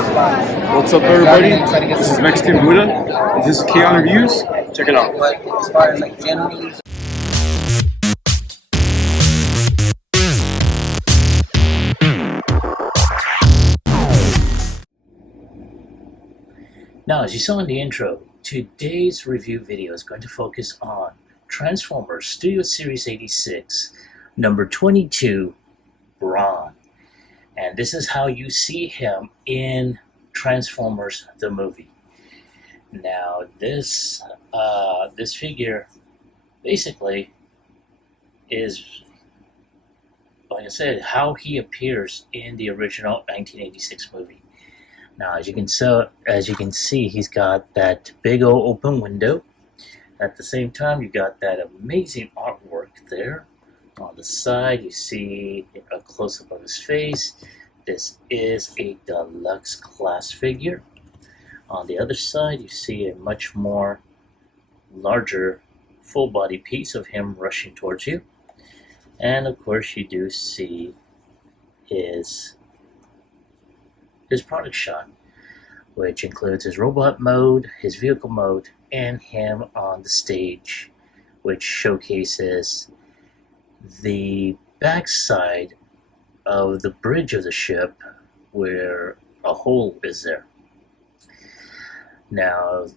What's up, everybody? This is Mexican Buddha. This is Kaon Reviews. Check it out. But as far as like generally, now, as you saw in the intro, today's review video is going to focus on Transformers Studio Series 86, number 22, Brawn. And this is how you see him in Transformers the movie. Now, this figure basically is, like I said, how he appears in the original 1986 movie. Now, as you can see, he's got that big old open window. At the same time, you got that amazing artwork there. On the side, you see a close-up of his face. This is a deluxe class figure. On the other side, you see a much more larger full-body piece of him rushing towards you. And of course, you do see his product shot, which includes his robot mode, his vehicle mode, and him on the stage, which showcases the backside of the bridge of the ship where a hole is there. Now,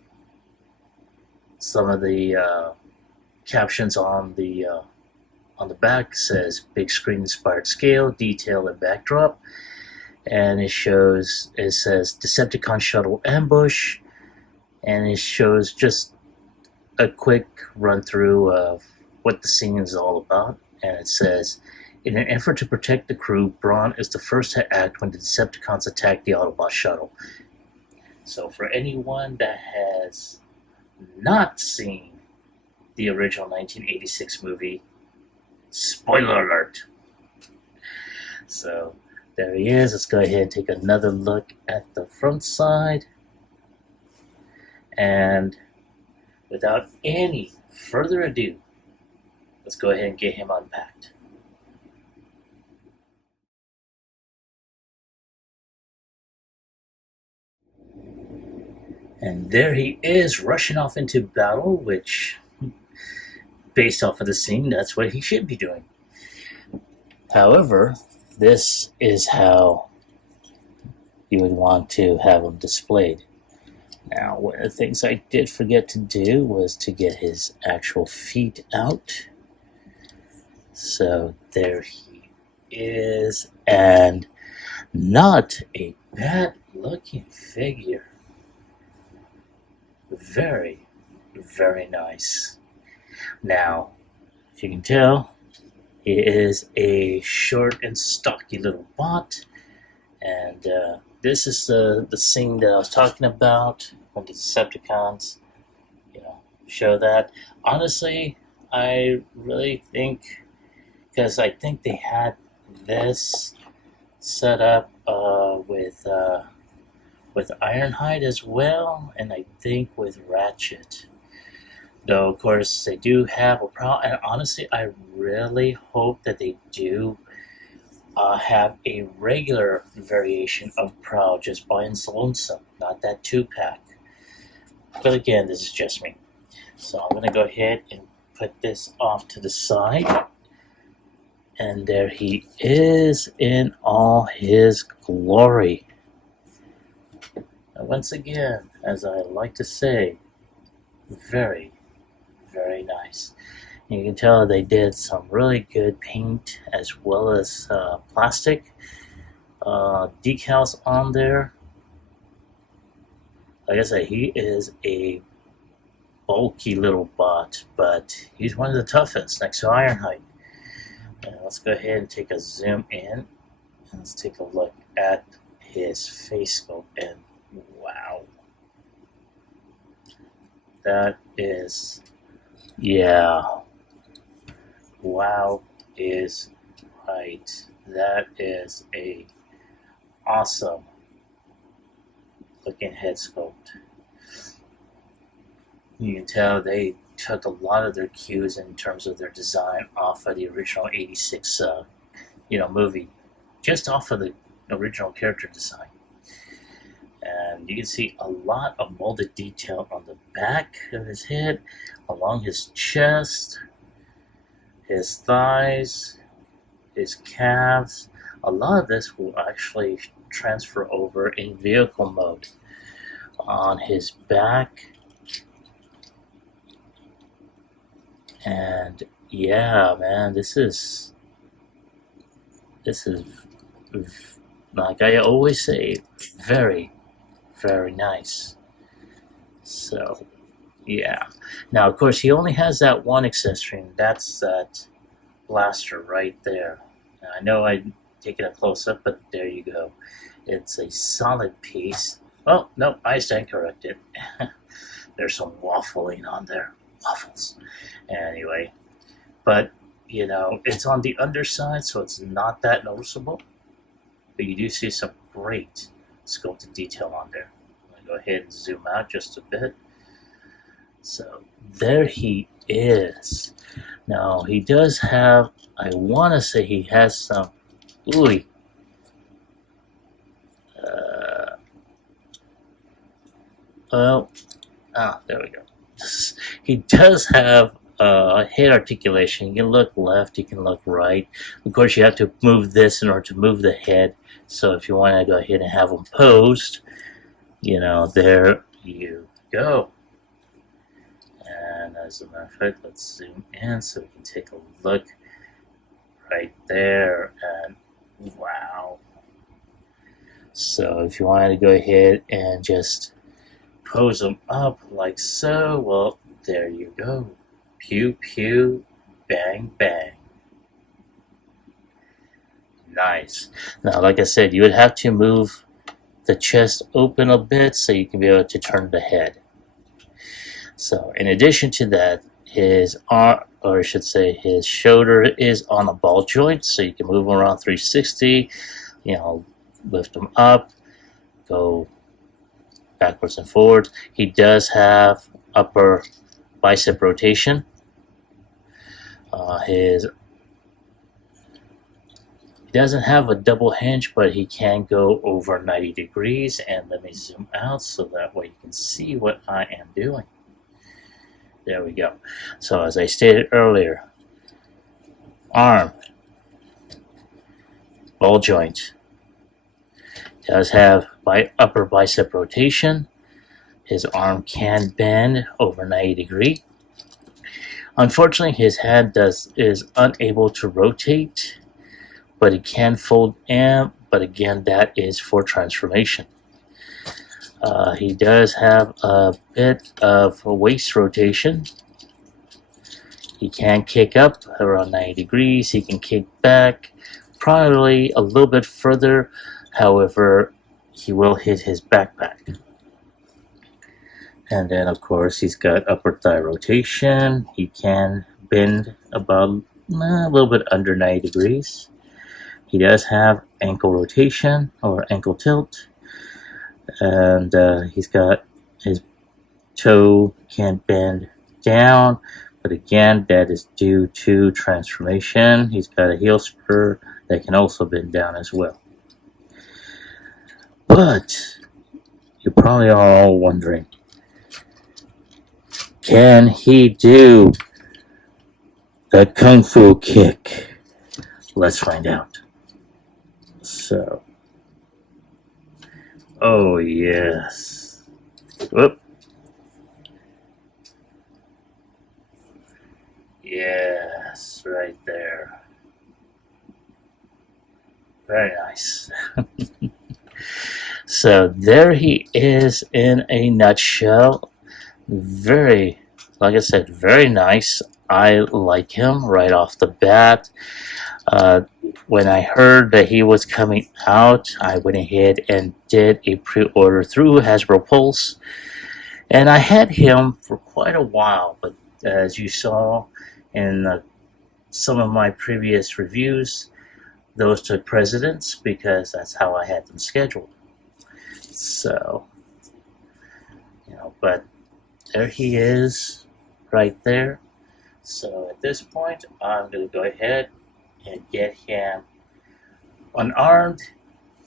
some of the captions on the back says "Big screen inspired scale, detail, and backdrop," and it says Decepticon shuttle ambush, and it shows just a quick run through of what the scene is all about. And it says, in an effort to protect the crew, Brawn is the first to act when the Decepticons attack the Autobot shuttle. So for anyone that has not seen the original 1986 movie, spoiler alert. So there he is. Let's go ahead and take another look at the front side. And without any further ado, let's go ahead and get him unpacked. And there he is, rushing off into battle, which, based off of the scene, that's what he should be doing. However, this is how you would want to have him displayed. Now, one of the things I did forget to do was to get his actual feet out. So there he is, and not a bad looking figure. Very, very nice. Now, as you can tell, he is a short and stocky little bot, and this is the scene that I was talking about when the Decepticons, show that. Honestly, I really think, because I think they had this set up with Ironhide as well, and I think with Ratchet. Though, of course, they do have a Prowl, and honestly, I really hope that they do have a regular variation of Prowl just by its lonesome, not that 2-pack. But again, this is just me. So I'm going to go ahead and put this off to the side. And there he is in all his glory. And once again, as I like to say, very, very nice. And you can tell they did some really good paint as well as plastic decals on there. Like I said, he is a bulky little bot, but he's one of the toughest next to Ironhide. And let's go ahead and take a zoom in, and let's take a look at his face sculpt, and wow. That is, yeah. Wow is right. That is a awesome looking head sculpt. You can tell they took a lot of their cues in terms of their design off of the original 86 movie, just off of the original character design. And you can see a lot of molded detail on the back of his head, along his chest, his thighs, his calves. A lot of this will actually transfer over in vehicle mode. On his back, and yeah, man, this is like I always say, very, very nice. So yeah, now of course he only has that one accessory, and that's that blaster right there. Now, I know I'm taking a close up, but there you go. It's a solid piece. Oh, no, I stand corrected. There's some waffling on there. Waffles. Anyway, but, you know, it's on the underside, so it's not that noticeable. But you do see some great sculpted detail on there. I'm going to go ahead and zoom out just a bit. So, there he is. Now, he does have, I want to say he has some, ooh, there we go. He does have head articulation. You can look left, you can look right. Of course, you have to move this in order to move the head. So if you want to go ahead and have him posed, you know, there you go. And as a matter of fact, let's zoom in so we can take a look right there. And wow. So if you wanted to go ahead and just pose them up like so, well, there you go. Pew, pew, bang, bang. Nice. Now, like I said, you would have to move the chest open a bit so you can be able to turn the head. So, in addition to that, his arm, or I should say his shoulder is on a ball joint, so you can move him around 360, you know, lift him up, go backwards and forwards. He does have upper bicep rotation. He doesn't have a double hinge, but he can go over 90 degrees. And let me zoom out so that way you can see what I am doing. There we go. So as I stated earlier, arm, ball joint. Does have upper bicep rotation. His arm can bend over 90 degrees. Unfortunately, his hand is unable to rotate, but it can fold in. But again, that is for transformation. He does have a bit of waist rotation. He can kick up around 90 degrees. He can kick back probably a little bit further. However, he will hit his backpack. And then, of course, he's got upper thigh rotation. He can bend about a little bit under 90 degrees. He does have ankle rotation or ankle tilt. And he's got his toe can bend down. But again, that is due to transformation. He's got a heel spur that can also bend down as well. But you're probably all wondering, can he do the Kung Fu kick? Let's find out. So, oh yes. Whoop. Yes, right there. Very nice. So there he is in a nutshell. Very, like I said, very nice. I like him right off the bat. When I heard that he was coming out, I went ahead and did a pre-order through Hasbro Pulse. And I had him for quite a while, but as you saw in some of my previous reviews, those took precedence because that's how I had them scheduled. So, you know, but there he is right there. So at this point, I'm going to go ahead and get him unarmed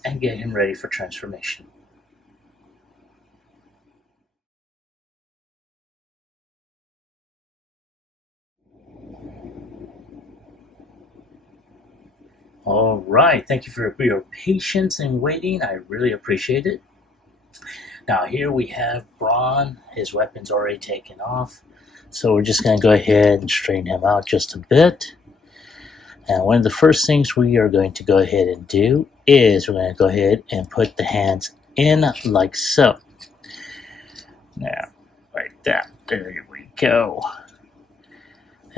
and get him ready for transformation. All right, thank you for your patience in waiting. I really appreciate it. Now here we have Brawn. His weapon's already taken off. So we're just going to go ahead and straighten him out just a bit. And one of the first things we are going to go ahead and do is we're going to go ahead and put the hands in like so. Now, like that. There we go.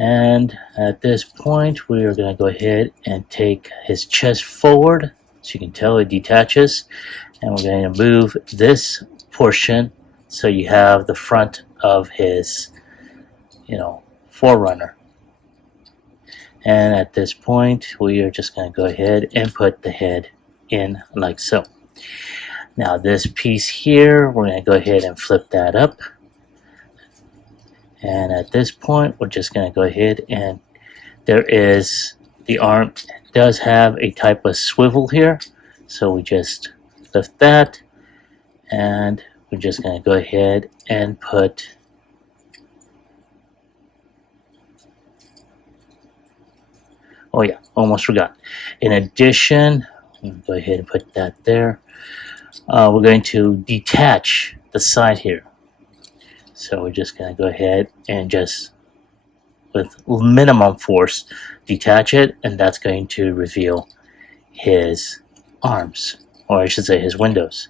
And at this point, we are going to go ahead and take his chest forward. So you can tell it detaches. And we're going to move this portion so you have the front of his, forerunner. And at this point, we are just going to go ahead and put the head in like so. Now this piece here, we're going to go ahead and flip that up. And at this point, we're just going to go ahead and the arm does have a type of swivel here. So we just lift that and we're just going to go ahead and put oh yeah, almost forgot. In addition, go ahead and put that there. We're going to detach the side here. So we're just going to go ahead and just, with minimum force, detach it, and that's going to reveal his arms, or I should say his windows.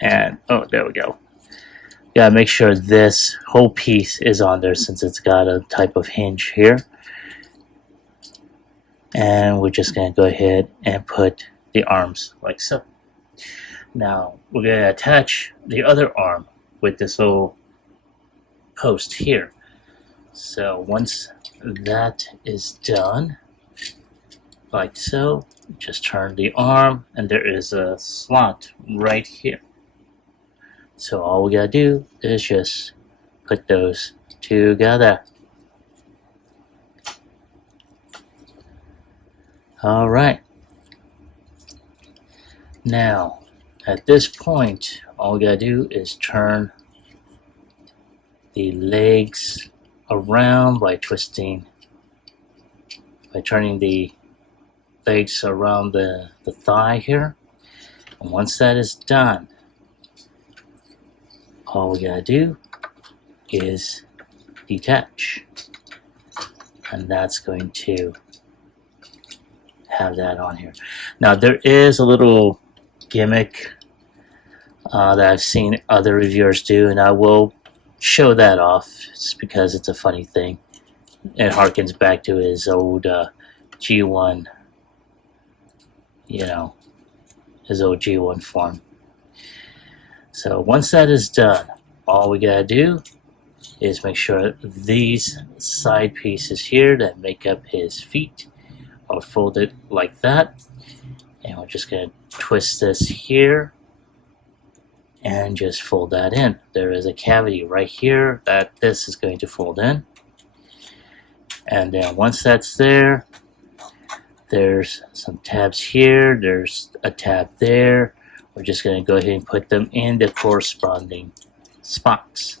And, oh, there we go. Gotta make sure this whole piece is on there since it's got a type of hinge here. And we're just going to go ahead and put the arms like so. Now, we're going to attach the other arm with this little post here. So once that is done, like so, just turn the arm and there is a slot right here. So all we gotta do is just put those together. All right. Now, at this point, all we gotta do is turn the legs around by turning the legs around the thigh here. And once that is done, all we gotta do is detach. And that's going to have that on here. Now there is a little gimmick that I've seen other reviewers do, and I will show that off just because it's a funny thing. It harkens back to his old G1, his old G1 form. So once that is done, all we gotta do is make sure these side pieces here that make up his feet are folded like that. And we're just gonna twist this here and just fold that in. There is a cavity right here that this is going to fold in. And then once that's there, there's some tabs here, there's a tab there. We're just going to go ahead and put them in the corresponding spots.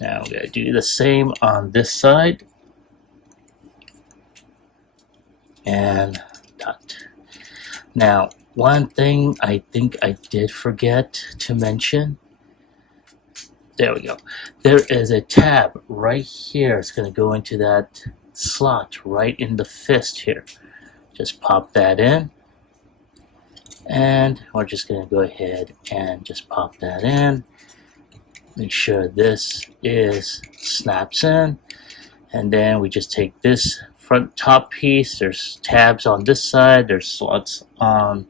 Now we're going to do the same on this side. And dot. Now, one thing I think I did forget to mention. There we go. There is a tab right here. It's going to go into that slot right in the fist here. Just pop that in. And we're just going to go ahead and just pop that in. Make sure this snaps in. And then we just take this front top piece. There's tabs on this side. There's slots on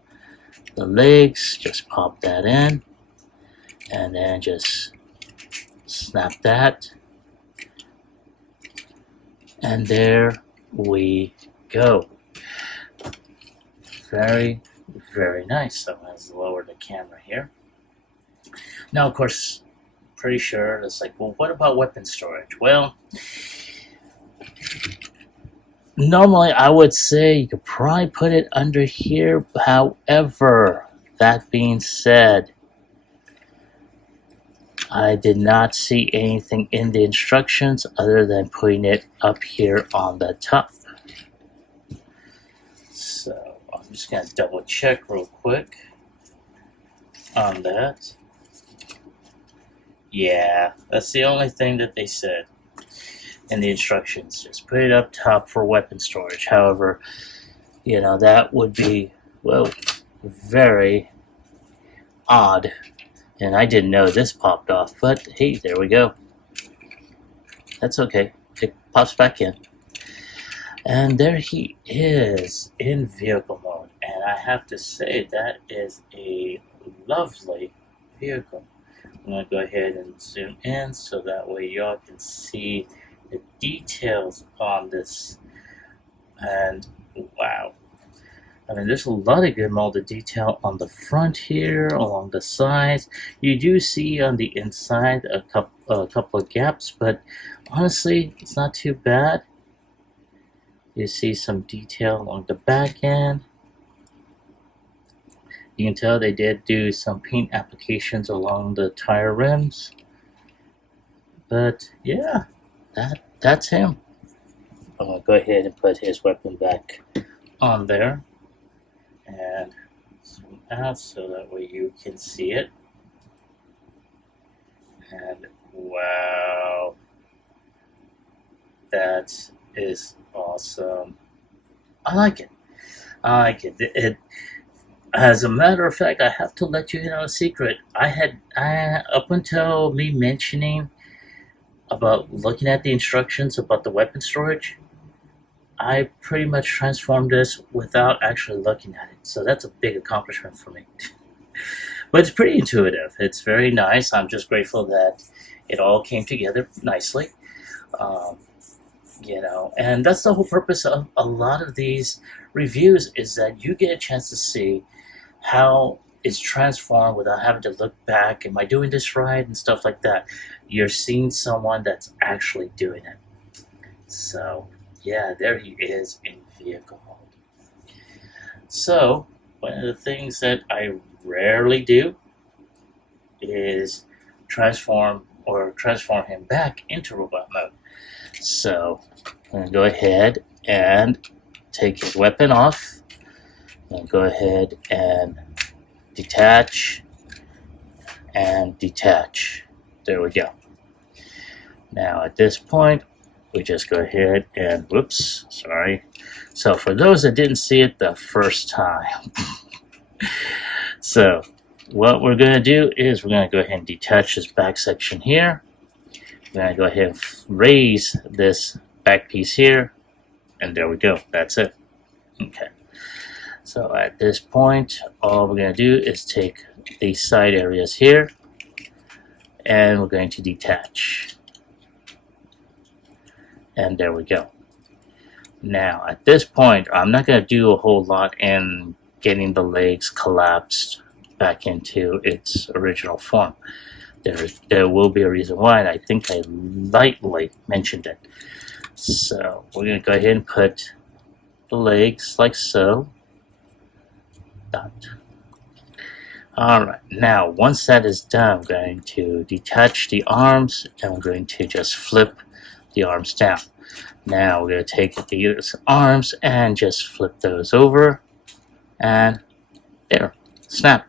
the legs. Just pop that in. And then just snap that. And there we go. Very, very nice. So let's lower the camera here. Now, of course, pretty sure it's like, well, what about weapon storage? Well, normally I would say you could probably put it under here. However, that being said, I did not see anything in the instructions other than putting it up here on the top. just gonna double check real quick on that. Yeah, that's the only thing that they said in the instructions. Just put it up top for weapon storage. However, you know, that would be, well, very odd. And I didn't know this popped off, but hey, there we go. That's okay. It pops back in. And there he is in vehicle mode. And I have to say, that is a lovely vehicle. I'm going to go ahead and zoom in so that way y'all can see the details on this. And wow. I mean, there's a lot of good molded detail on the front here, along the sides. You do see on the inside a couple of gaps, but honestly, it's not too bad. You see some detail along the back end. You can tell they did do some paint applications along the tire rims. But yeah, that's him. I'm going to go ahead and put his weapon back on there. And zoom out so that way you can see it. And wow, that is awesome. I like it. I like it. As a matter of fact, I have to let you in on a secret. I up until me mentioning about looking at the instructions about the weapon storage, I pretty much transformed this without actually looking at it. So that's a big accomplishment for me. But it's pretty intuitive. It's very nice. I'm just grateful that it all came together nicely. You know, and that's the whole purpose of a lot of these reviews, is that you get a chance to see how it's transformed without having to look back. Am I doing this right? And stuff like that. You're seeing someone that's actually doing it. So yeah, there he is in vehicle mode. So one of the things that I rarely do is transform him back into robot mode. So I'm going to go ahead and take his weapon off and go ahead and detach and detach. There we go. Now at this point, we just go ahead and, whoops, sorry. So for those that didn't see it the first time, so what we're going to do is we're going to go ahead and detach this back section here. We're going to go ahead and raise this back piece here, and there we go. That's it. Okay. So at this point, all we're going to do is take these side areas here, and we're going to detach. And there we go. Now, at this point, I'm not going to do a whole lot in getting the legs collapsed back into its original form. There will be a reason why, and I think I lightly mentioned it. So we're going to go ahead and put the legs like so. Dot. Alright, now once that is done, I'm going to detach the arms, and we're going to just flip the arms down. Now we're going to take these arms and just flip those over, and there, snap.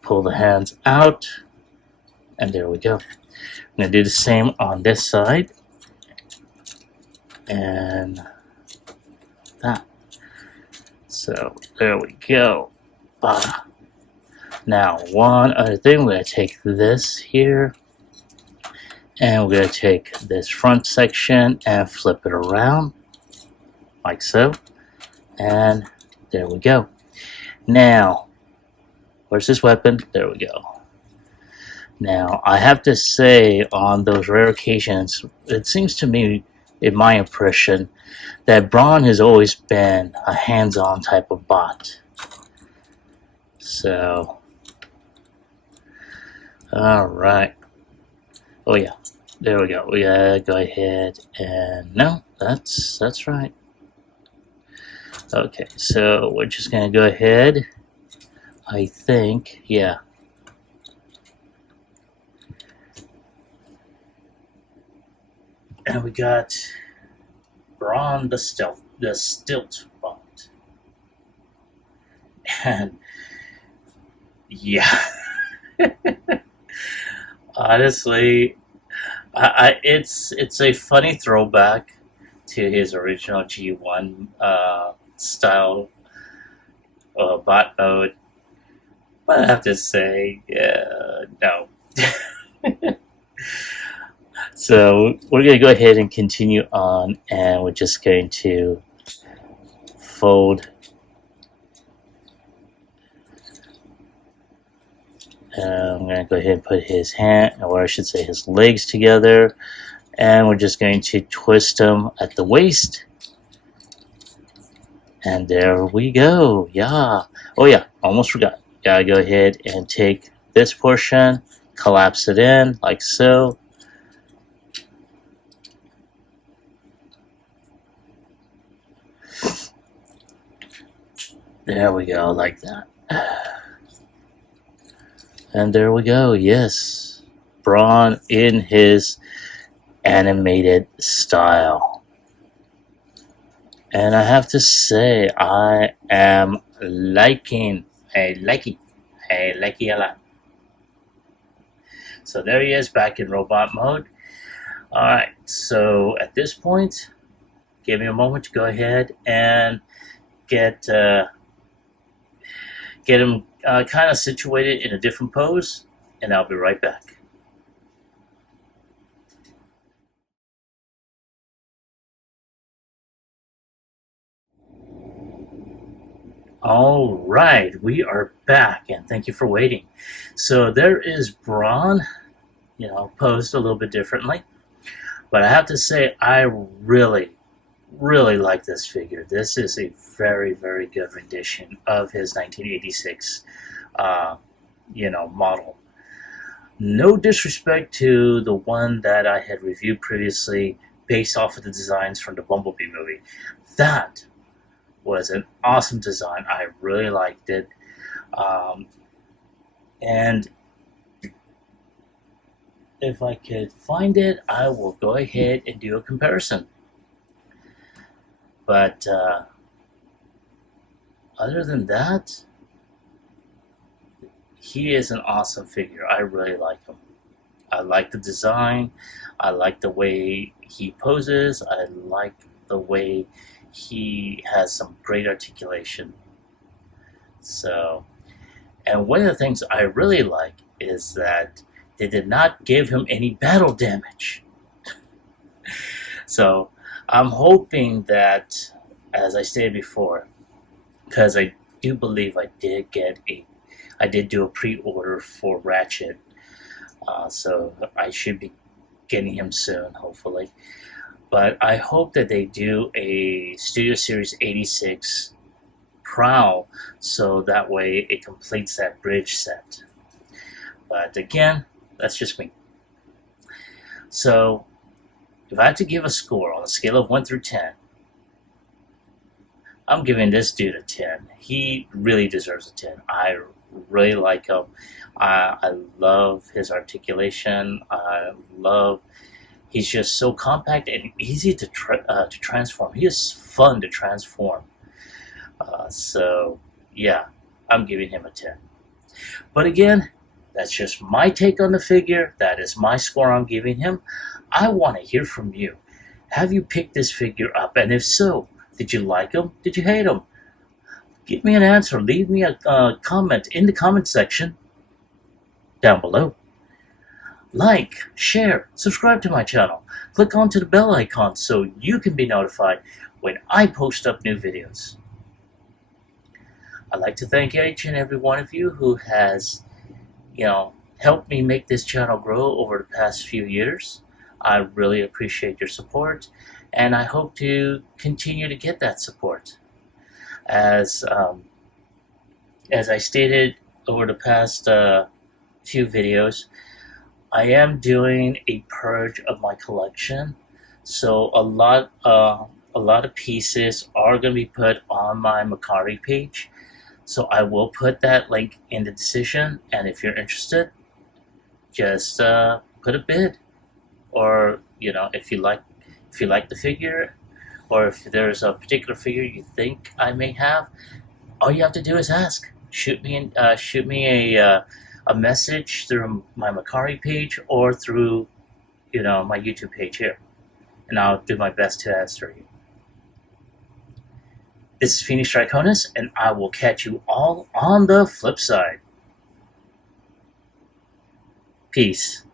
Pull the hands out, and there we go. I'm going to do the same on this side, and that. So there we go. Now one other thing, we're going to take this here, and we're going to take this front section and flip it around like so, and there we go. Now where's this weapon? There we go. Now, I have to say, on those rare occasions, it seems to me, in my impression, that Brawn has always been a hands-on type of bot. So, alright. Oh yeah, there we go. We gotta go ahead and, no, that's right. Okay, so we're just gonna go ahead, I think, yeah. And we got Brawn the stilt bot. And yeah, honestly, it's a funny throwback to his original G1 style bot mode, but I have to say, no. So we're going to go ahead and continue on, and we're just going to fold. I'm going to go ahead and put his hand, or I should say his legs together, and we're just going to twist them at the waist. And there we go. Yeah. Oh yeah, almost forgot. Gotta go ahead and take this portion, collapse it in like so. There we go, like that. And there we go, yes. Brawn in his animated style. And I have to say, I am liking. I like it a lot. So there he is, back in robot mode. Alright, so at this point, give me a moment to go ahead and get him kind of situated in a different pose, and I'll be right back. All right, we are back, and thank you for waiting. So there is Brawn, posed a little bit differently, but I have to say I really like this figure. This is a very, very good rendition of his 1986 model. No disrespect to the one that I had reviewed previously based off of the designs from the Bumblebee movie. That was an awesome design. I really liked it. And if I could find it, I will go ahead and do a comparison. But other than that, he is an awesome figure. I really like him. I like the design. I like the way he poses. I like the way he has some great articulation. So, and one of the things I really like is that they did not give him any battle damage. So I'm hoping that, as I stated before, because I do believe I did do a pre-order for Ratchet, so I should be getting him soon, hopefully. But I hope that they do a Studio Series 86 Prowl, so that way it completes that bridge set. But again, that's just me. So if I had to give a score on a scale of 1 through 10, I'm giving this dude a 10. He really deserves a 10. I really like him. I love his articulation. He's just so compact and easy to transform. He is fun to transform. So yeah, I'm giving him a 10. But again, that's just my take on the figure. That is my score I'm giving him. I want to hear from you. Have you picked this figure up? And if so, did you like him? Did you hate him? Give me an answer. Leave me a comment in the comment section down below. Like, share, subscribe to my channel. Click onto the bell icon so you can be notified when I post up new videos. I'd like to thank each and every one of you who has, helped me make this channel grow over the past few years. I really appreciate your support, and I hope to continue to get that support. As I stated over the past few videos, I am doing a purge of my collection, so a lot of pieces are going to be put on my Mercari page. So I will put that link in the decision, and if you're interested, just put a bid, or if you like the figure, or if there's a particular figure you think I may have, all you have to do is ask. Shoot me a message through my Macari page or through my YouTube page here, and I'll do my best to answer you. This is Phoenix Draconis, and I will catch you all on the flip side. Peace.